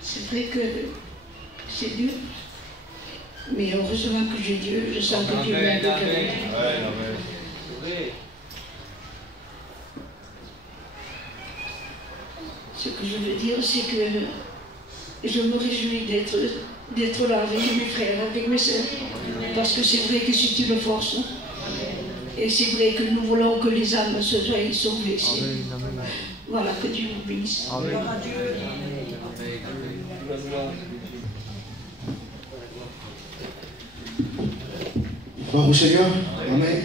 C'est vrai que c'est dur, mais heureusement que j'ai Dieu, je sens que Dieu m'aide quand même. Ce que je veux dire, c'est que je me réjouis d'être là avec mes frères, avec mes sœurs, parce que c'est vrai que c'est une force. Et c'est vrai que nous voulons que les âmes se soient sauvées. Voilà, que Dieu vous bénisse. Gloire au Seigneur. Amen.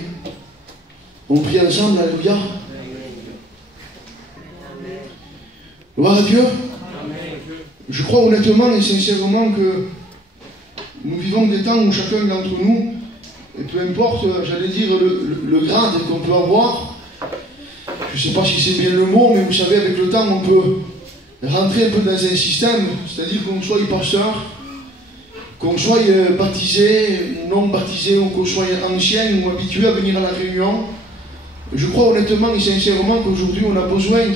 On prie ensemble, alléluia. Gloire à Dieu. Je crois honnêtement et sincèrement que nous vivons des temps où chacun d'entre nous, et peu importe, j'allais dire, le grade qu'on peut avoir, je ne sais pas si c'est bien le mot, mais vous savez, avec le temps, on peut rentrer un peu dans un système, c'est-à-dire qu'on soit pasteur, qu'on soit baptisé, non baptisé, ou qu'on soit ancien ou habitué à venir à la réunion. Je crois honnêtement et sincèrement qu'aujourd'hui, on a besoin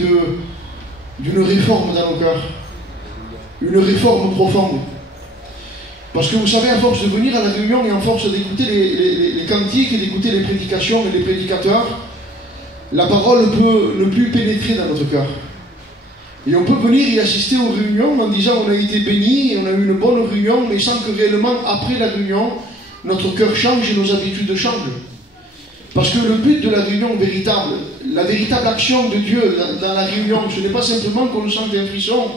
d'une réforme dans nos cœurs. Une réforme profonde. Parce que vous savez, à force de venir à la réunion et à force d'écouter les cantiques et d'écouter les prédications et les prédicateurs, la parole peut ne plus pénétrer dans notre cœur. Et on peut venir y assister aux réunions en disant on a été béni, on a eu une bonne réunion, mais sans que réellement, après la réunion, notre cœur change et nos habitudes changent. Parce que le but de la réunion véritable, la véritable action de Dieu dans la réunion, ce n'est pas simplement qu'on sente un frisson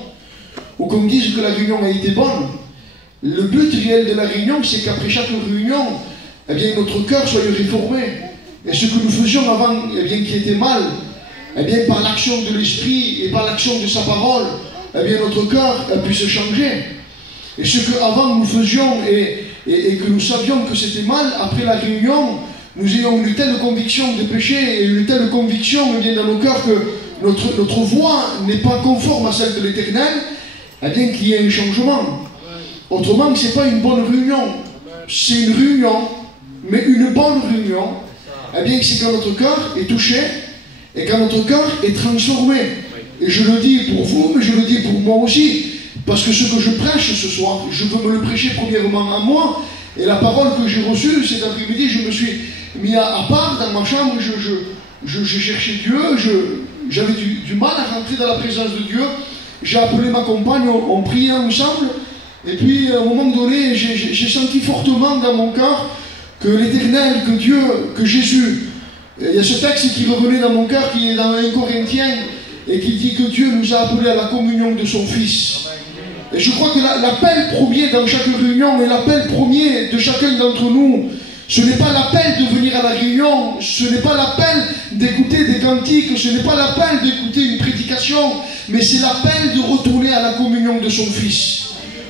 ou qu'on dise que la réunion a été bonne. Le but réel de la réunion, c'est qu'après chaque réunion, eh bien, notre cœur soit réformé. Et ce que nous faisions avant, eh bien, qui était mal, eh bien, par l'action de l'Esprit et par l'action de sa parole, eh bien, notre cœur puisse changer. Et ce qu'avant nous faisions et que nous savions que c'était mal, après la réunion, nous ayons une telle conviction de péché et une telle conviction, eh bien, dans nos cœurs que notre voix n'est pas conforme à celle de l'Éternel, eh bien, qu'il y ait un changement. Autrement, ce n'est pas une bonne réunion. C'est une réunion, mais une bonne réunion, eh bien, c'est quand notre cœur est touché et quand notre cœur est transformé. Et je le dis pour vous, mais je le dis pour moi aussi, parce que ce que je prêche ce soir, je veux me le prêcher premièrement à moi, et la parole que j'ai reçue cet après-midi, je me suis mis à part dans ma chambre, je cherchais Dieu, j'avais du mal à rentrer dans la présence de Dieu. J'ai appelé ma compagne, on priait ensemble, et puis à un moment donné, j'ai senti fortement dans mon cœur que l'Éternel, que Dieu, que Jésus, il y a ce texte qui revenait dans mon cœur, qui est dans 1 Corinthiens, et qui dit que Dieu nous a appelés à la communion de son Fils. Et je crois que l'appel premier dans chaque réunion, et l'appel premier de chacun d'entre nous, ce n'est pas l'appel de venir à la réunion, ce n'est pas l'appel d'écouter des cantiques, ce n'est pas l'appel d'écouter une prédication, mais c'est l'appel de retourner à la communion de son Fils.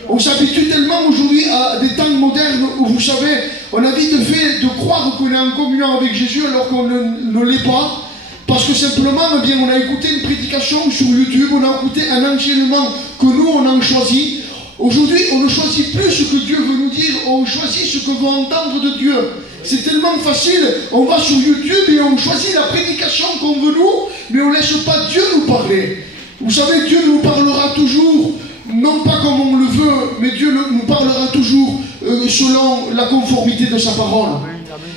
On s'habitue tellement aujourd'hui à des temps modernes où, vous savez, on a vite fait de croire qu'on est en communion avec Jésus alors qu'on ne l'est pas, parce que simplement, eh bien, on a écouté une prédication sur YouTube, on a écouté un enseignement que nous, on a choisi. Aujourd'hui, on ne choisit plus ce que Dieu veut nous dire, on choisit ce que veut entendre de Dieu. C'est tellement facile, on va sur YouTube et on choisit la prédication qu'on veut nous, mais on ne laisse pas Dieu nous parler. Vous savez, Dieu nous parlera toujours, non pas comme on le veut, mais Dieu nous parlera toujours selon la conformité de sa parole.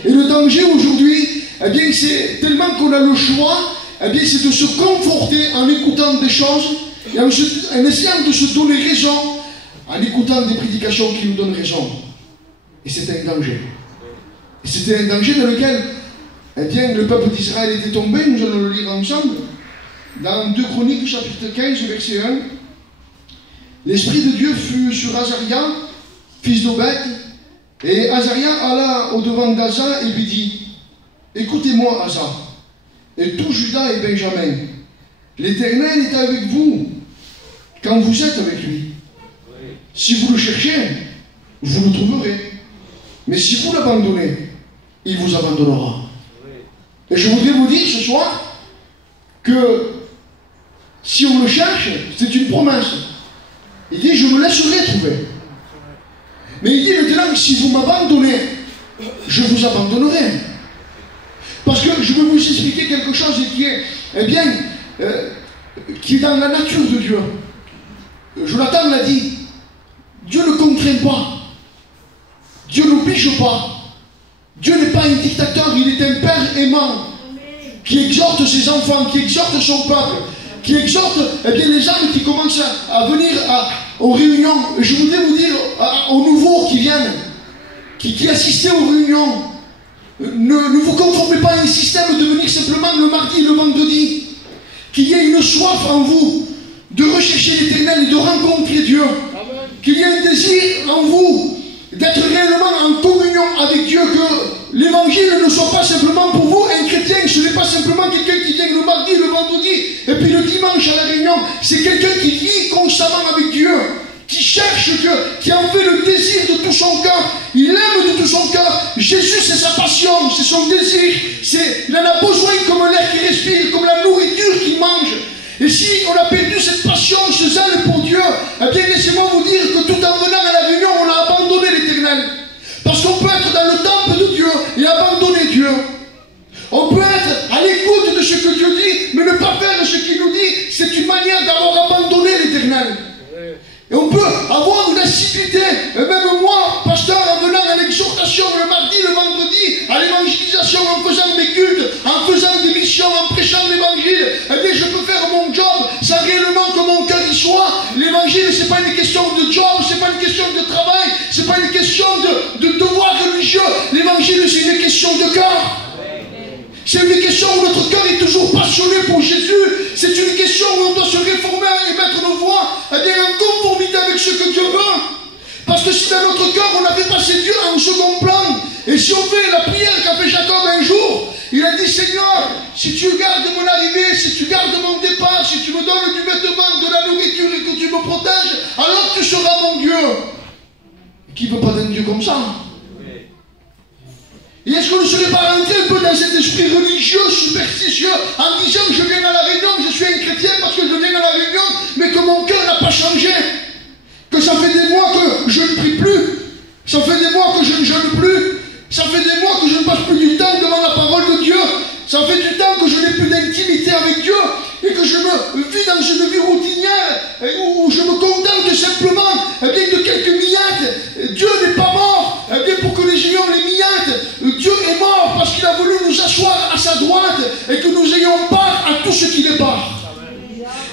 Et le danger aujourd'hui, eh bien, c'est tellement qu'on a le choix, eh bien, c'est de se conforter en écoutant des choses et en essayant de se donner raison, en écoutant des prédications qui nous donnent raison. Et c'était un danger. Et c'était un danger dans lequel, eh bien, le peuple d'Israël était tombé, nous allons le lire ensemble, dans 2 Chroniques, chapitre 15, verset 1. L'Esprit de Dieu fut sur Azaria, fils d'Obed, et Azaria alla au-devant d'Asa et lui dit, « Écoutez-moi, Asa, et tout Juda et Benjamin, l'Éternel est avec vous quand vous êtes avec lui. Si vous le cherchez, vous le trouverez. Mais si vous l'abandonnez, il vous abandonnera. » Et je voudrais vous dire ce soir que si on le cherche, c'est une promesse. Il dit, je me laisserai trouver. Mais il dit maintenant, si vous m'abandonnez, je vous abandonnerai. Parce que je vais vous expliquer quelque chose qui est, eh bien, qui est dans la nature de Dieu. Jonathan l'a dit, Dieu ne contraint pas, Dieu n'oblige pas, Dieu n'est pas un dictateur, il est un père aimant, qui exhorte ses enfants, qui exhorte son peuple, qui exhorte les gens qui commencent à venir aux réunions. Je voudrais vous dire aux nouveaux qui viennent, qui assistent aux réunions, ne vous conformez pas à un système de venir simplement le mardi et le vendredi. Qu'il y ait une soif en vous de rechercher l'Éternel et de rencontrer Dieu. Qu'il y ait un désir en vous d'être réellement en communion avec Dieu, que l'évangile ne soit pas simplement pour vous un chrétien, ce n'est pas simplement quelqu'un qui vient le mardi, le vendredi et puis le dimanche à la réunion. C'est quelqu'un qui vit constamment avec Dieu, qui cherche Dieu, qui en fait le désir de tout son cœur. Il aime de tout son cœur. Jésus, c'est sa passion, c'est son désir. Il en a besoin comme l'air qu'il respire, comme la nourriture qu'il mange. Et si on a perdu cette passion, ce zèle pour Dieu, eh bien laissez-moi vous dire que tout en venant à la réunion, on a abandonné l'Éternel. Parce qu'on peut être dans le temple de Dieu et abandonner Dieu. On peut être à l'écoute de ce que Dieu dit, mais ne pas faire ce qu'il nous dit. C'est une manière d'avoir abandonné l'Éternel. Et on peut avoir une assiduité, et même moi, pasteur, en venant à l'exhortation le mardi, le vendredi, à l'évangélisation, en faisant mes cultes, en faisant des missions, en prêchant l'évangile, eh bien je peux faire mon job sans réellement que mon cœur y soit. L'évangile, c'est pas une question de job, c'est pas une question de travail, c'est pas une question de devoir religieux. L'évangile, c'est une question de cœur. C'est une question où notre cœur est toujours passionné pour Jésus. C'est une question où on doit se réformer et mettre nos voix en conformité avec ce que Dieu veut. Parce que si dans notre cœur on avait passé Dieu en second plan, et si on fait la prière qu'a fait Jacob un jour, il a dit Seigneur, si tu gardes mon arrivée, si tu gardes mon départ, si tu me donnes du vêtement, de la nourriture et que tu me protèges, alors tu seras mon Dieu. Qui ne veut pas d'un Dieu comme ça? Et est-ce qu'on ne serait pas rentré un peu dans cet esprit religieux, superstitieux, en disant je viens à la réunion, je suis un chrétien parce que je viens à la réunion, mais que mon cœur n'a pas changé, que ça fait des mois que je ne prie plus, ça fait des mois que je ne jeûne plus, ça fait des mois que je ne passe plus du temps devant la parole de Dieu, ça fait du temps que je n'ai plus d'intimité avec Dieu, et que je me vis dans une vie routinière, où je me contente simplement de quelques millattes. Dieu n'est pas mort, pour que nous ayons les millattes. Dieu est mort parce qu'il a voulu nous asseoir à sa droite et que nous ayons part à tout ce qui n'est pas.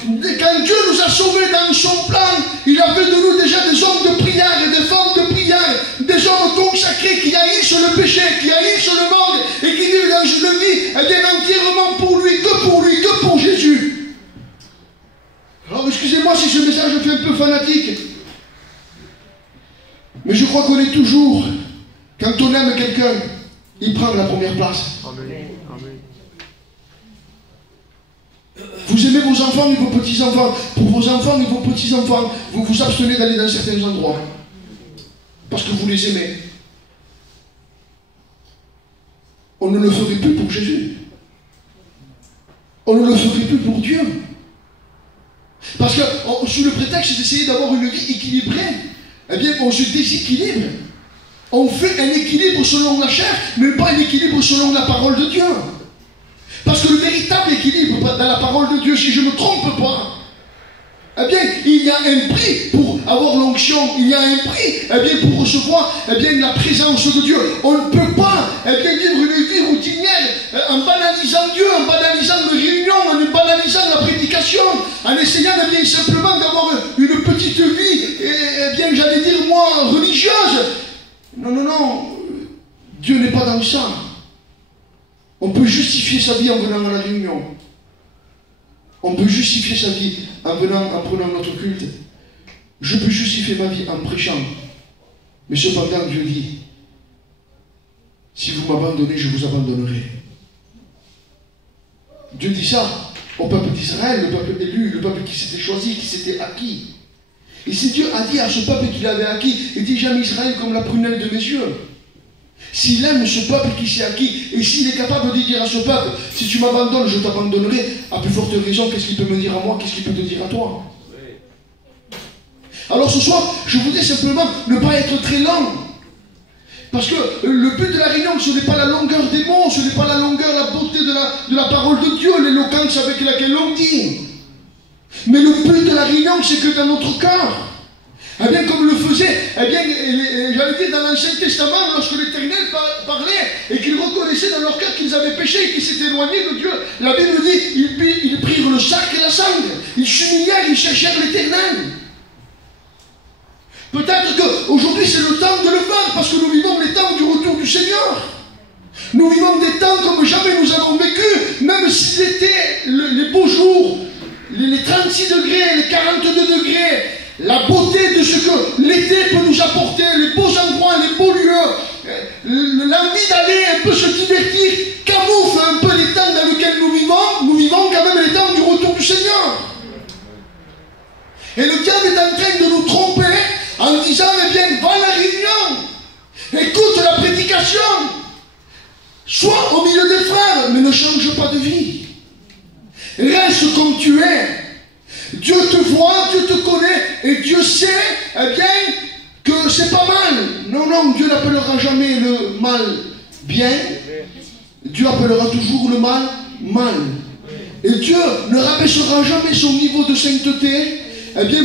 Quand Dieu nous a sauvés dans son plan, il a fait de nous déjà des hommes de prière et des femmes de prière, des hommes consacrés qui haïssent le péché, qui haïssent le monde et qui vivent dans une vie entièrement pour lui, que pour Jésus. Alors excusez-moi si ce message fait un peu fanatique, mais je crois qu'on est toujours, quand on aime quelqu'un, il prend la première place. Amen. Vous aimez vos enfants et vos petits-enfants. Pour vos enfants et vos petits-enfants, vous vous abstenez d'aller dans certains endroits. Parce que vous les aimez. On ne le ferait plus pour Jésus. On ne le ferait plus pour Dieu. Parce que, sous le prétexte d'essayer d'avoir une vie équilibrée, eh bien, on se déséquilibre. On fait un équilibre selon la chair, mais pas un équilibre selon la parole de Dieu. Parce que le véritable équilibre dans la parole de Dieu, si je ne me trompe pas, eh bien, il y a un prix pour avoir l'onction, il y a un prix pour recevoir la présence de Dieu. On ne peut pas vivre une vie routinière en banalisant Dieu, en banalisant les réunions, en banalisant la prédication, en essayant simplement d'avoir une petite vie, j'allais dire moi, religieuse. Non, Dieu n'est pas dans ça. On peut justifier sa vie en venant à la réunion. On peut justifier sa vie en prenant notre culte. Je peux justifier ma vie en prêchant. Mais cependant, Dieu dit, si vous m'abandonnez, je vous abandonnerai. Dieu dit ça au peuple d'Israël, le peuple élu, le peuple qui s'était choisi, qui s'était acquis. Et si Dieu a dit à ce peuple qu'il avait acquis, il dit, j'aime Israël comme la prunelle de mes yeux. S'il aime ce peuple qui s'est acquis, et s'il est capable de dire à ce peuple, si tu m'abandonnes, je t'abandonnerai, à plus forte raison, qu'est-ce qu'il peut me dire à moi, qu'est-ce qu'il peut te dire à toi? Alors ce soir, je voudrais simplement ne pas être très lent. Parce que le but de la réunion, ce n'est pas la longueur des mots, ce n'est pas la longueur, la beauté de la parole de Dieu, l'éloquence avec laquelle on dit. Mais le but de la réunion, c'est que dans notre cœur, eh bien, comme le faisait, eh bien, j'allais dire dans l'Ancien Testament, lorsque l'Éternel parlait et qu'ils reconnaissaient dans leur cœur qu'ils avaient péché et qu'ils s'étaient éloignés de Dieu, la Bible dit, ils prirent le sac et la sangle, ils s'humilièrent, ils cherchèrent l'Éternel. Peut-être qu'aujourd'hui c'est le temps de le faire, parce que nous vivons les temps du retour du Seigneur. Nous vivons des temps comme jamais nous avons vécu, même si l'été, les beaux jours, les 36 degrés, les 42 degrés, la beauté de ce que l'été peut nous apporter, les beaux endroits, les beaux lieux, l'envie d'aller un peu se divertir, camoufle un peu les temps dans lesquels nous vivons quand même les temps du retour du Seigneur. Et le diable est en train de nous tromper en disant, eh bien, va à la réunion, écoute la prédication, sois au milieu des frères, mais ne change pas de vie. Reste comme tu es. Dieu te voit, Dieu te connaît, et Dieu sait, eh bien, que c'est pas mal. Non, non, Dieu n'appellera jamais le mal bien. Dieu appellera toujours le mal mal. Et Dieu ne rabaissera jamais son niveau de sainteté, eh bien,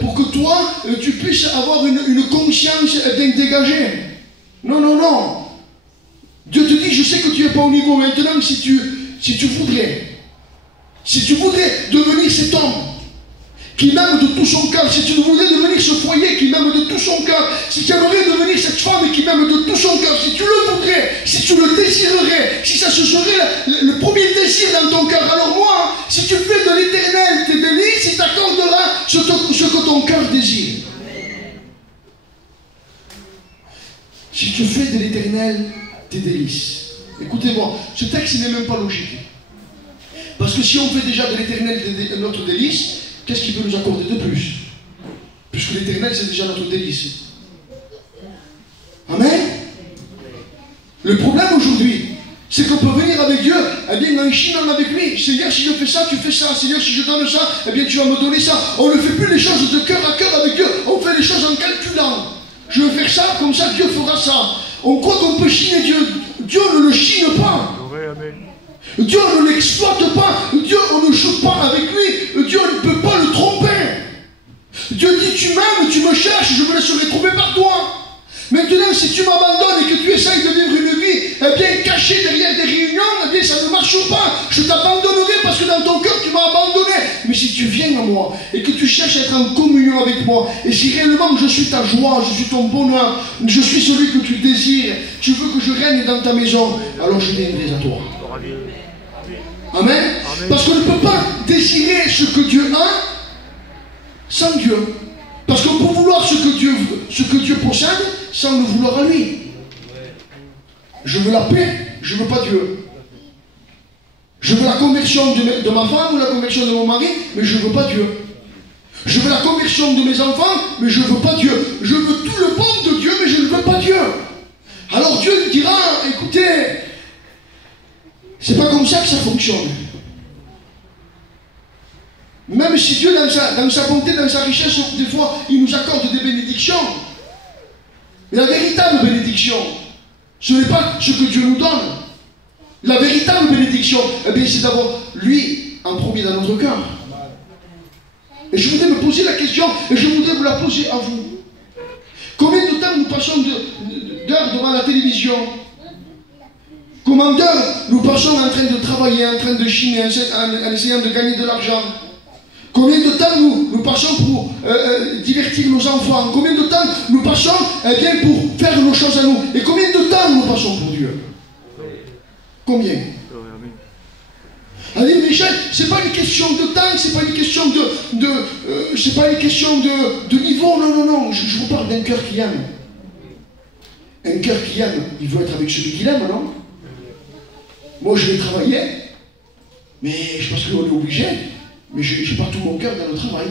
pour que toi, tu puisses avoir une conscience bien dégagée. Non, non, non. Dieu te dit, je sais que tu n'es pas au niveau maintenant, si tu voudrais devenir cet homme qui m'aime de tout son cœur, si tu voudrais devenir ce foyer qui m'aime de tout son cœur, si tu aimerais devenir cette femme qui m'aime de tout son cœur, si tu le voudrais, si tu le désirerais, si ça se serait le premier désir dans ton cœur, alors moi, si tu fais de l'Éternel tes délices, il t'accordera ce que ton cœur désire. Si tu fais de l'Éternel tes délices. Écoutez-moi, ce texte n'est même pas logique. Parce que si on fait déjà de l'Éternel notre délice, qu'est-ce qu'il peut nous accorder de plus? Puisque l'Éternel, c'est déjà notre délice. Amen. Le problème aujourd'hui, c'est qu'on peut venir avec Dieu, eh bien, en chinant avec lui. Seigneur, si je fais ça, tu fais ça. Seigneur, si je donne ça, eh bien, tu vas me donner ça. On ne fait plus les choses de cœur à cœur avec Dieu. On fait les choses en calculant. Je veux faire ça, comme ça, Dieu fera ça. On croit qu'on peut chiner Dieu. Dieu ne le chine pas. Dieu ne l'exploite pas. Dieu, on ne joue pas avec lui. Dieu ne peut pas le tromper. Dieu dit, tu m'aimes, tu me cherches, je me laisserai trouver par toi. Maintenant, si tu m'abandonnes et que tu essayes de vivre une vie, eh bien, cachée derrière des réunions, eh bien, ça ne marche pas. Je t'abandonnerai parce que dans ton cœur, tu m'as abandonné. Mais si tu viens à moi et que tu cherches à être en communion avec moi, et si réellement je suis ta joie, je suis ton bonheur, je suis celui que tu désires, tu veux que je règne dans ta maison, alors je viendrai à toi. Amen. Parce qu'on ne peut pas désirer ce que Dieu a sans Dieu. Parce qu'on peut vouloir ce que Dieu possède sans le vouloir à lui. Je veux la paix, je ne veux pas Dieu. Je veux la conversion de ma femme ou la conversion de mon mari, mais je ne veux pas Dieu. Je veux la conversion de mes enfants, mais je ne veux pas Dieu. Je veux tout le bon de Dieu, mais je ne veux pas Dieu. Alors Dieu lui dira, écoutez, c'est pas comme ça que ça fonctionne. Même si Dieu, dans sa bonté, dans sa richesse, des fois, il nous accorde des bénédictions. Mais la véritable bénédiction, ce n'est pas ce que Dieu nous donne. La véritable bénédiction, eh bien, c'est d'avoir lui en premier dans notre cœur. Et je voudrais me poser la question, et je voudrais vous la poser à vous. Combien de temps nous passons d'heures devant la télévision? Combien d'heures nous passons en train de travailler, en train de chiner, en essayant de gagner de l'argent? Combien de temps nous passons pour divertir nos enfants? Combien de temps nous passons bien, pour faire nos choses à nous? Et combien de temps nous passons pour Dieu? Combien? Allez, Michel, c'est pas une question de temps, c'est pas une question c'est pas une question de niveau, non, non, non. Je vous parle d'un cœur qui aime. Un cœur qui aime, il veut être avec celui qu'il aime, non? Moi, je vais travailler, mais je pense qu'on est obligé. Mais je n'ai pas tout mon cœur dans le travail.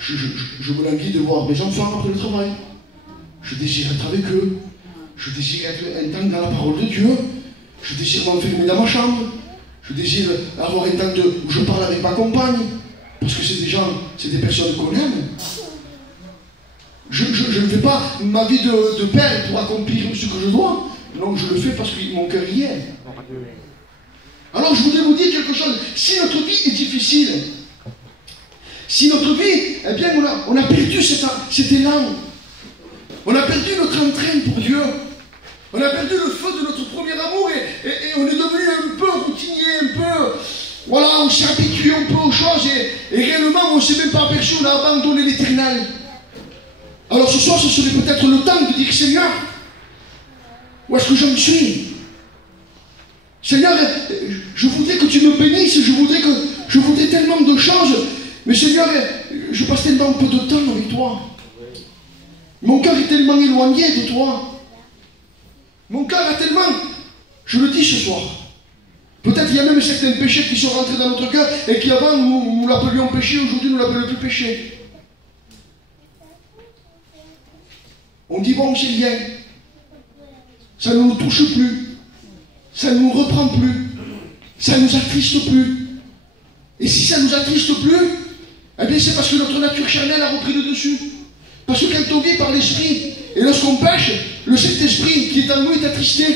Je me languis de voir mes enfants après le travail. Je désire être avec eux. Je désire être un temps dans la parole de Dieu. Je désire m'enfermer dans ma chambre. Je désire avoir un temps où je parle avec ma compagne. Parce que c'est des gens, c'est des personnes qu'on aime. Je ne fais pas ma vie de père pour accomplir ce que je dois. Non, je le fais parce que mon cœur y est. Alors je voudrais vous dire quelque chose. Si notre vie est difficile, si notre vie, eh bien, on a perdu cet élan, on a perdu notre entrain pour Dieu, on a perdu le feu de notre premier amour et on est devenu un peu routinier, un peu, voilà, on s'est habitué un peu aux choses et réellement on ne s'est même pas aperçu, on a abandonné l'éternel. Alors ce soir, ce serait peut-être le temps de dire, Seigneur, où est-ce que j'en suis? Seigneur, je voudrais que tu me bénisses, je voudrais tellement de choses, mais Seigneur, je passe tellement peu de temps avec toi. Mon cœur est tellement éloigné de toi. Mon cœur a tellement, je le dis ce soir, peut-être il y a même certains péchés qui sont rentrés dans notre cœur et qui avant nous l'appelions péché, aujourd'hui nous l'appelons plus péché. On dit bon, c'est bien, ça ne nous touche plus, ça ne nous reprend plus, ça ne nous attriste plus. Et si ça ne nous attriste plus, eh bien c'est parce que notre nature charnelle a repris le dessus. Parce que quand on vit par l'esprit, et lorsqu'on pêche, le Saint-Esprit qui est en nous est attristé.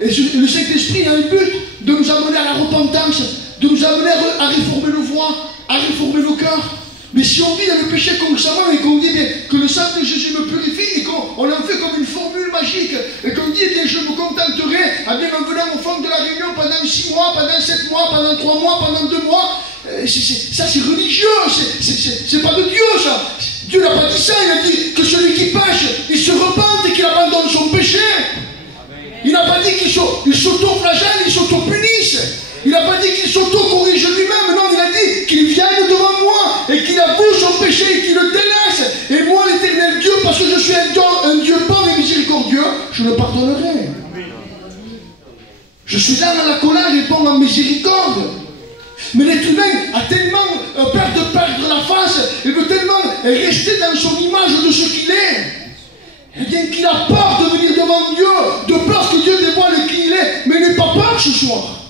Et le Saint-Esprit a un but de nous amener à la repentance, de nous amener à réformer nos voies, à réformer nos cœurs. Mais si on vit dans le péché constamment et qu'on dit bien, que le sang de Jésus me purifie et qu'on en fait comme une formule magique et qu'on dit bien je me contenterai en venant au fond de la réunion pendant 6 mois, pendant 7 mois, pendant 3 mois, pendant 2 mois, ça c'est religieux, c'est pas de Dieu ça. Dieu n'a pas dit ça, il a dit que celui qui pêche, il se repente et qu'il abandonne son péché. Il n'a pas dit qu'il s'auto-flagelle, il s'auto-punisse. Il n'a pas dit qu'il s'auto-corrige lui-même, non, il a dit qu'il vienne devant moi et qu'il avoue son péché et qu'il le délaisse. Et moi, l'éternel Dieu, parce que je suis un Dieu bon et miséricordieux, je le pardonnerai. Je suis là dans la colère et bon en miséricorde. Mais l'être humain a tellement peur de perdre la face et veut tellement rester dans son image de ce qu'il est. Eh bien qu'il a peur de venir devant Dieu, de peur que Dieu dévoile qui il est. Mais il n'est pas peur ce soir.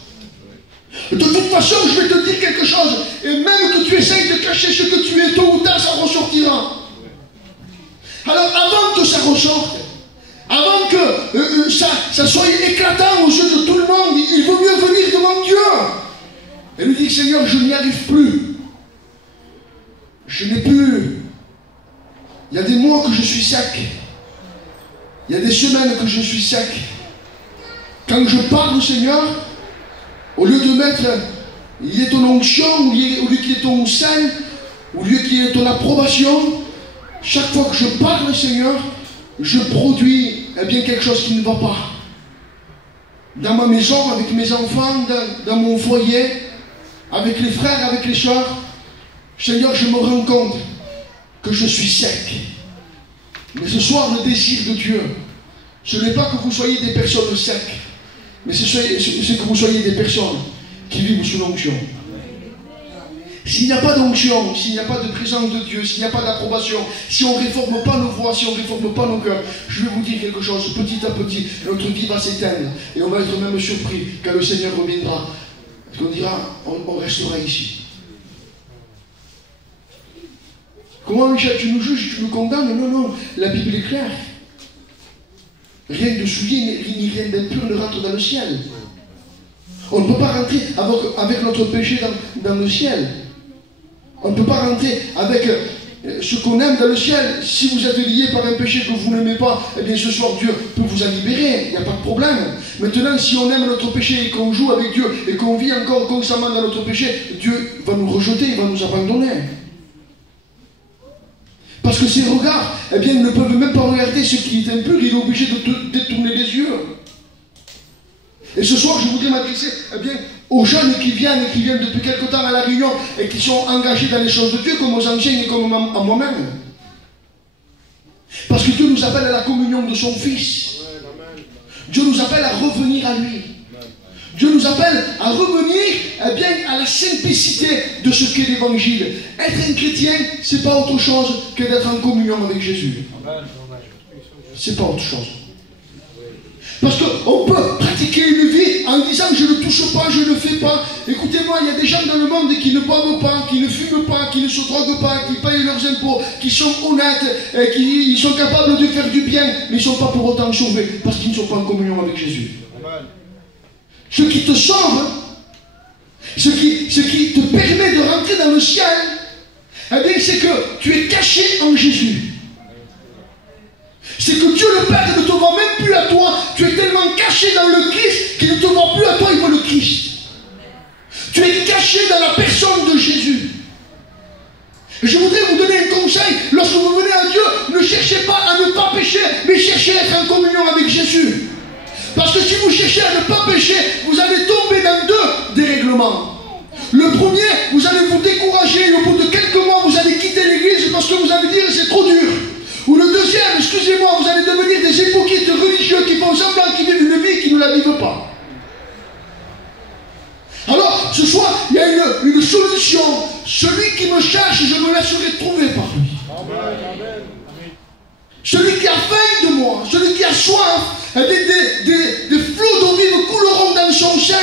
De toute façon, je vais te dire quelque chose. Et même que tu essayes de cacher ce que tu es, tôt ou tard, ça ressortira. Alors, avant que ça ressorte, avant que ça soit éclatant aux yeux de tout le monde, il vaut mieux venir devant Dieu. Et lui dire, Seigneur, je n'y arrive plus. Je n'ai plus. Il y a des mois que je suis sec. Il y a des semaines que je suis sec. Quand je parle au Seigneur, au lieu de mettre, il y ait ton onction, au lieu qu'il y ait ton sel, au lieu qu'il y ait ton approbation, chaque fois que je parle au Seigneur, je produis bien quelque chose qui ne va pas. Dans ma maison, avec mes enfants, dans mon foyer, avec les frères, avec les sœurs, Seigneur, je me rends compte que je suis sec. Mais ce soir, le désir de Dieu, ce n'est pas que vous soyez des personnes secs, mais c'est que vous soyez des personnes qui vivent sous l'onction. S'il n'y a pas d'onction, s'il n'y a pas de présence de Dieu, s'il n'y a pas d'approbation, si on ne réforme pas nos voies, si on ne réforme pas nos cœurs, je vais vous dire quelque chose, petit à petit, notre vie va s'éteindre. Et on va être même surpris quand le Seigneur reviendra. Parce qu'on dira, on restera ici. Comment, Michel, tu nous juges, tu nous condamnes? Non, non, la Bible est claire. Rien de souillé, ni rien d'impur ne rentre dans le ciel. On ne peut pas rentrer avec notre péché dans le ciel. On ne peut pas rentrer avec ce qu'on aime dans le ciel. Si vous êtes lié par un péché que vous n'aimez pas, eh bien ce soir Dieu peut vous en libérer, il n'y a pas de problème. Maintenant, si on aime notre péché et qu'on joue avec Dieu et qu'on vit encore constamment dans notre péché, Dieu va nous rejeter, il va nous abandonner. Parce que ses regards, eh bien, ne peuvent même pas regarder ce qui est impur, il est obligé de détourner les yeux. Et ce soir, je voudrais m'adresser aux jeunes qui viennent depuis quelque temps à la réunion et qui sont engagés dans les choses de Dieu, comme aux anciens et comme à moi-même. Parce que Dieu nous appelle à la communion de son Fils. Dieu nous appelle à revenir à lui. Dieu nous appelle à revenir à la simplicité de ce qu'est l'Évangile. Être un chrétien, ce n'est pas autre chose que d'être en communion avec Jésus. C'est pas autre chose. Parce qu'on peut pratiquer une vie en disant je ne touche pas, je ne fais pas. Écoutez-moi, il y a des gens dans le monde qui ne boivent pas, qui ne fument pas, qui ne se droguent pas, qui payent leurs impôts, qui sont honnêtes, et qui sont capables de faire du bien, mais ils ne sont pas pour autant sauvés, parce qu'ils ne sont pas en communion avec Jésus. Ce qui te sauve, Ce qui te permet de rentrer dans le ciel, eh bien, c'est que tu es caché en Jésus. C'est que Dieu le Père ne te voit même plus à toi. Tu es tellement caché dans le Christ qu'il ne te voit plus à toi, il voit le Christ. Tu es caché dans la personne de Jésus. Et je voudrais vous donner un conseil. Lorsque vous venez à Dieu, ne cherchez pas à ne pas pécher, mais cherchez à être en communion avec Jésus. Parce que si vous cherchez à ne pas pécher, vous allez tomber dans deux dérèglements. Le premier, vous allez vous décourager et au bout de quelques mois, vous allez quitter l'église parce que vous allez dire c'est trop dur. Ou le deuxième, excusez-moi, vous allez devenir des hypocrites religieux qui font semblant qu'ils vivent une vie qui ne la vivent pas. Alors, ce soir, il y a une solution. Celui qui me cherche, je me laisserai trouver par lui. Amen. Celui qui a faim de moi, celui qui a soif, des flots d'eau vive couleront dans son sein.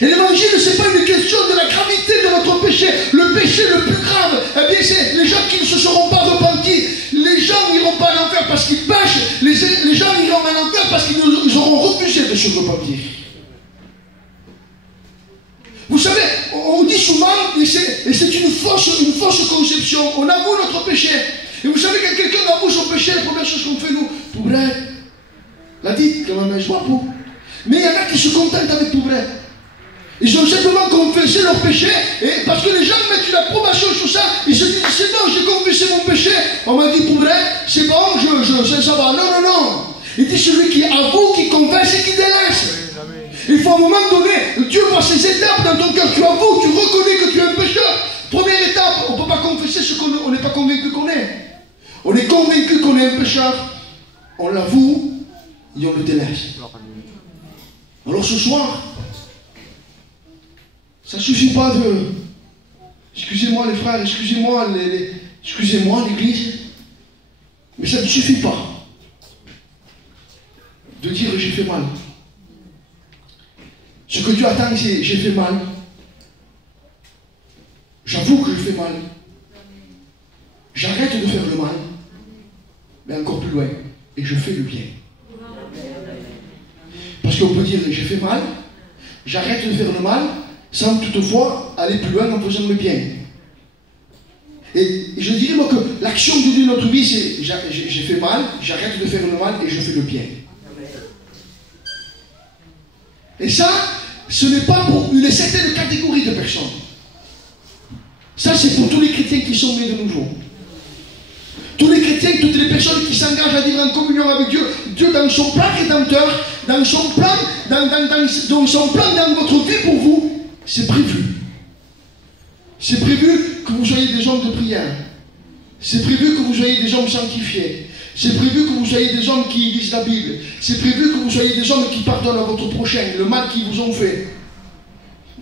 Et l'évangile, ce n'est pas une question de la gravité de notre péché. Le péché le plus grave, eh bien, c'est les gens qui ne se seront pas repentis. Les gens n'iront pas à l'enfer parce qu'ils pêchent. Les gens iront à l'enfer parce qu'ils auront refusé de se repentir. Vous savez, on dit souvent, et c'est une fausse conception, on avoue notre péché. Et vous savez, quand quelqu'un avoue son péché, la première chose qu'on fait, nous, pour vrai, la dit, quand même, je vois pour. Mais il y en a qui se contentent avec pour vrai. Ils ont simplement confessé leur péché, et parce que les gens mettent une approbation sur ça, ils se disent, c'est bon, j'ai confessé mon péché, on m'a dit pour vrai, c'est bon, ça va. Non. Il dit celui qui avoue, qui confesse et qui délaisse. Il faut à un moment donné, Dieu voit ces étapes dans ton cœur. Tu avoues, tu reconnais que tu es un pécheur. Première étape, on ne peut pas confesser ce qu'on n'est pas convaincu qu'on est. On est convaincu qu'on est un pécheur. On l'avoue et on le délaisse. Alors ce soir, ça ne suffit pas de... Excusez-moi les frères, excusez-moi l'église. Mais ça ne suffit pas de dire j'ai fait mal. Ce que Dieu attend, c'est j'ai fait mal. J'avoue que je fais mal. J'arrête de faire le mal. Mais encore plus loin. Et je fais le bien. Parce qu'on peut dire j'ai fait mal. J'arrête de faire le mal sans toutefois aller plus loin en faisant le bien. Et je dirais moi que l'action de Dieu dans notre vie, c'est j'ai fait mal, j'arrête de faire le mal et je fais le bien. Et ça, ce n'est pas pour une certaine catégorie de personnes. Ça, c'est pour tous les chrétiens qui sont nés de nouveau. Tous les chrétiens, toutes les personnes qui s'engagent à vivre en communion avec Dieu, Dieu dans son plan rédempteur, dans son plan dans votre vie pour vous, c'est prévu. C'est prévu que vous soyez des hommes de prière. C'est prévu que vous soyez des hommes sanctifiés. C'est prévu que vous soyez des hommes qui lisent la Bible. C'est prévu que vous soyez des hommes qui pardonnent à votre prochain le mal qu'ils vous ont fait.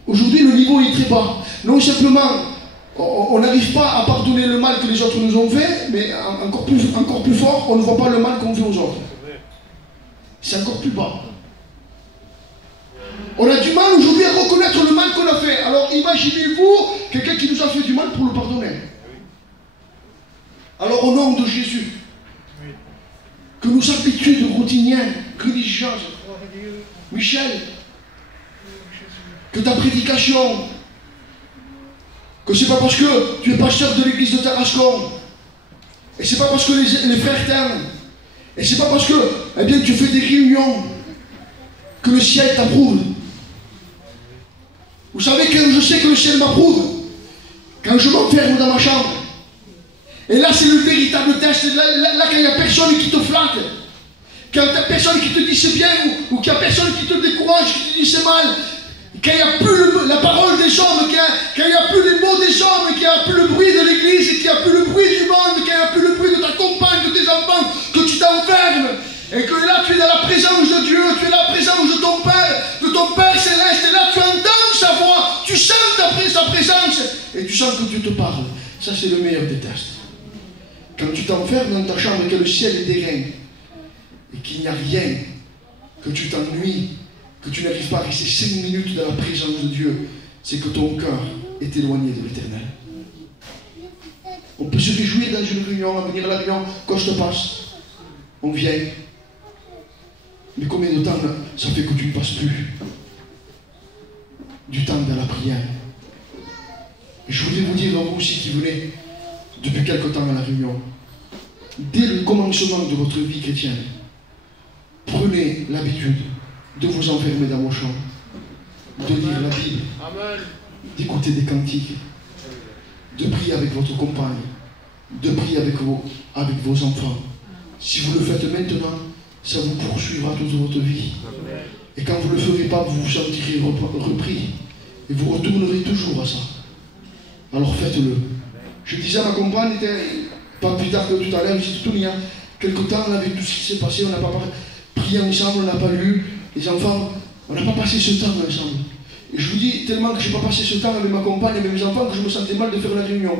Aujourd'hui, le niveau est très bas. Non simplement, on n'arrive pas à pardonner le mal que les autres nous ont fait, mais encore plus fort, on ne voit pas le mal qu'on fait aux autres. C'est encore plus bas. On a du mal aujourd'hui à reconnaître le mal qu'on a fait. Alors imaginez-vous quelqu'un qui nous a fait du mal pour le pardonner. Alors au nom de Jésus, que nos habitudes routinières, religieuses, Michel, que ta prédication, que c'est pas parce que tu es pasteur de l'église de Tarascon, et c'est pas parce que les frères t'aiment, et c'est pas parce que eh bien, tu fais des réunions que le ciel t'approuve. Vous savez quand je sais que le ciel m'approuve, quand je m'enferme dans ma chambre. Et là, c'est le véritable test. Là quand il n'y a personne qui te flatte, quand il n'y a personne qui te dit c'est bien, ou qu'il n'y a personne qui te décourage, qui te dit c'est mal, quand il n'y a plus la parole des hommes, quand il n'y a plus les mots des hommes, qu'il n'y a plus le bruit de l'église, qu'il n'y a plus le bruit du monde, qu'il n'y a plus le bruit de ta compagne, de tes enfants, que tu t'enfermes, et que là tu es dans la présence de Dieu, tu es dans la présence de ton Père céleste, et là tu entends sa voix, tu sens sa présence, et tu sens que Dieu te parle. Ça c'est le meilleur des tests. Quand tu t'enfermes dans ta chambre et que le ciel est déreint, et qu'il n'y a rien, que tu t'ennuies, que tu n'arrives pas à rester 5 minutes dans la présence de Dieu, c'est que ton cœur est éloigné de l'Éternel. On peut se réjouir dans une réunion, à venir à la réunion, quand je te passe, on vient. Mais combien de temps ça fait que tu ne passes plus? du temps dans la prière. Et je voudrais vous dire, vous aussi qui venez depuis quelque temps à la réunion, dès le commencement de votre vie chrétienne, prenez l'habitude de vous enfermer dans vos chambres, de lire la Bible, d'écouter des cantiques, de prier avec votre compagne, de prier avec vos enfants. Si vous le faites maintenant, ça vous poursuivra toute votre vie. Et quand vous ne le ferez pas, vous vous sentirez repris. Et vous retournerez toujours à ça. Alors faites-le. Je disais à ma compagne, pas plus tard que tout à l'heure, je disais tout il y a quelque temps, avec tout ce qui s'est passé, on n'a pas prié ensemble, on n'a pas lu. Les enfants, on n'a pas passé ce temps ensemble. Et je vous dis tellement que je n'ai pas passé ce temps avec ma compagne et avec mes enfants que je me sentais mal de faire la réunion.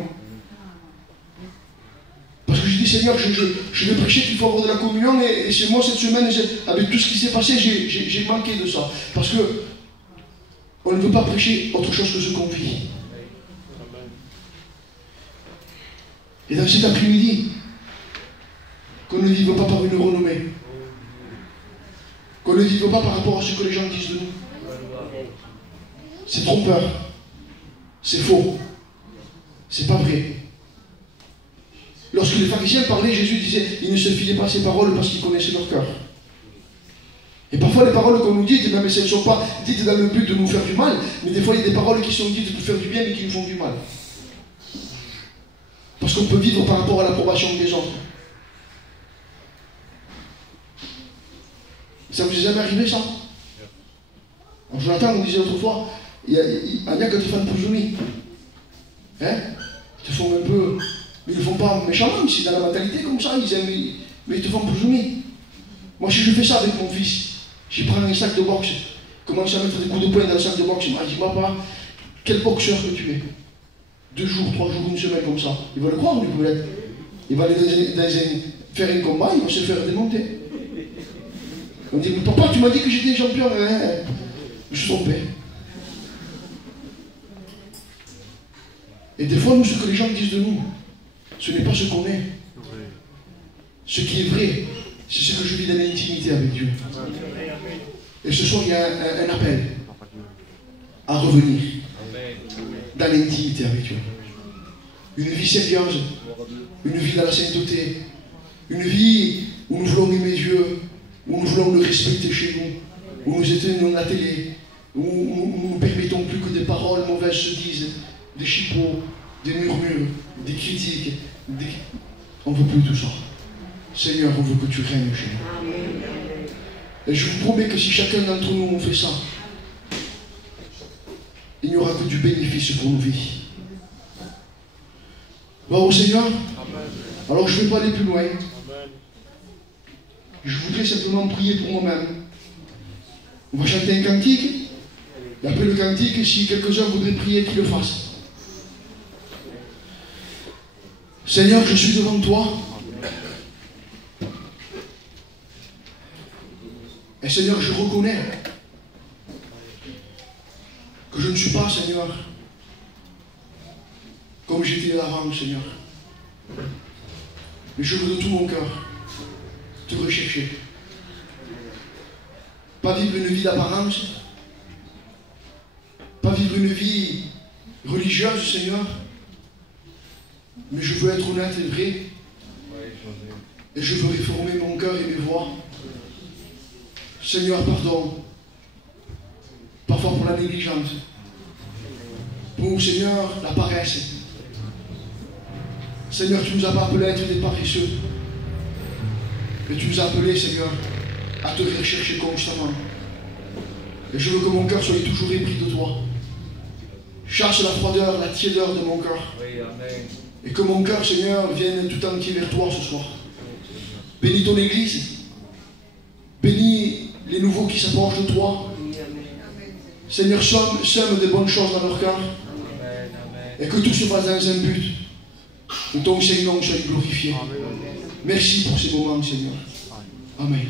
Parce que je dis, Seigneur, je vais prêcher qu'il faut avoir de la communion et c'est moi cette semaine, avec tout ce qui s'est passé, j'ai manqué de ça. Parce que on ne veut pas prêcher autre chose que ce qu'on vit. Et dans cet après-midi, qu'on ne vive pas par une renommée, qu'on ne vive pas par rapport à ce que les gens disent de nous. C'est trompeur, c'est faux, c'est pas vrai. Lorsque les pharisiens parlaient, Jésus disait, ils ne se fiaient pas à ces paroles parce qu'ils connaissaient leur cœur. Et parfois les paroles qu'on nous dit, même si elles ne sont pas dites dans le but de nous faire du mal, mais des fois il y a des paroles qui sont dites pour faire du bien mais qui nous font du mal. Parce qu'on peut vivre par rapport à l'approbation des autres. Ça vous est jamais arrivé ça? Alors, Jonathan, on disait autrefois, il y a que des fans pour jouer. Hein? Ils te font un peu. Mais ils ne le font pas méchamment, c'est dans la mentalité comme ça, ils aiment, mais ils te font pour jouer. Moi, si je fais ça avec mon fils, je prends un sac de boxe, commence à mettre des coups de poing dans le sac de boxe, il m'a dit, papa, quel boxeur que tu es? 2 jours, 3 jours, 1 semaine comme ça. Il va le croire, lui, peut-être. Il va aller faire un combat, il va se faire démonter. On dit, mais papa, tu m'as dit que j'étais champion. Je suis trompé. Et des fois, nous, ce que les gens disent de nous, ce n'est pas ce qu'on est. Ce qui est vrai, c'est ce que je vis dans l'intimité avec Dieu. Et ce soir, il y a un appel à revenir dans l'intimité avec Dieu. Une vie sérieuse, une vie dans la sainteté, une vie où nous voulons aimer Dieu, où nous voulons le respecter chez nous, où nous éteignons la télé, où nous ne permettons plus que des paroles mauvaises se disent, des chipots, des murmures, des critiques. On ne veut plus tout ça. Seigneur, on veut que tu règnes chez nous. Et je vous promets que si chacun d'entre nous on fait ça, il n'y aura que du bénéfice pour nos vies. Va au Seigneur. Alors je ne vais pas aller plus loin. Je voudrais simplement prier pour moi-même. On va chanter un cantique. Et après le cantique, si quelques-uns voudraient prier, qu'ils le fassent. Seigneur, je suis devant toi. Et Seigneur, je reconnais que je ne suis pas, Seigneur, comme j'étais avant, Seigneur. Mais je veux de tout mon cœur te rechercher. Pas vivre une vie d'apparence, pas vivre une vie religieuse, Seigneur, mais je veux être honnête et vrai, et je veux réformer mon cœur et mes voies. Seigneur, pardon, parfois pour la négligence, pour, Seigneur, la paresse. Seigneur, tu nous as pas appelés à être des paresseux, mais tu nous as appelés, Seigneur, à te rechercher constamment. Et je veux que mon cœur soit toujours épris de toi. Chasse la froideur, la tiédeur de mon cœur. Et que mon cœur, Seigneur, vienne tout entier vers toi ce soir. Bénis ton Église. Bénis les nouveaux qui s'approchent de toi. Seigneur, sème des bonnes choses dans leur cœur. Et que tout se fasse dans un but où ton Seigneur soit glorifié. Merci pour ces moments, Seigneur. Amen.